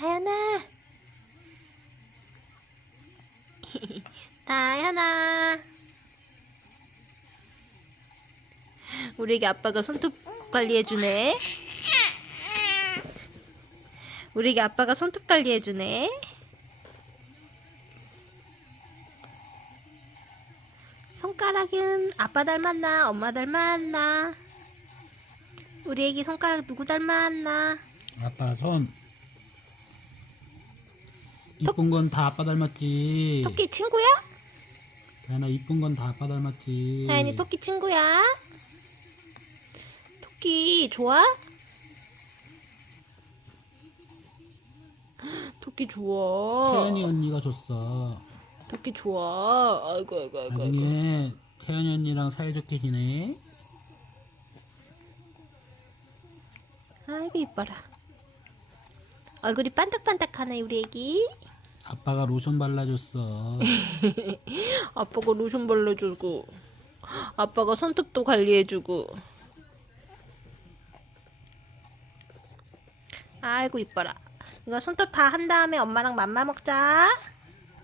다현아. 다현아. 우리 애기 아빠가 손톱 관리해주네. 우리 애기 아빠가 손톱 관리해주네. 손가락은 아빠 닮았나 엄마 닮았나 우리 애기 손가락 누구 닮았나 아빠 손 이쁜 건 다 아빠 닮았지 토끼 친구야? 다현아 이쁜 건 다 아빠 닮았지 다현이 토끼 친구야? 토끼 좋아? 토끼 좋아 태연이 언니가 줬어 토끼 좋아 아이고 아이고 아이고, 아이고. 나중에 태연이 언니랑 사이좋게 지내 아이고 이뻐라 얼굴이 반짝반짝하네 우리 애기. 아빠가 로션 발라줬어. 아빠가 로션 발라주고 아빠가 손톱도 관리해주고. 아이고 이뻐라. 이거 손톱 다 한 다음에 엄마랑 맘마 먹자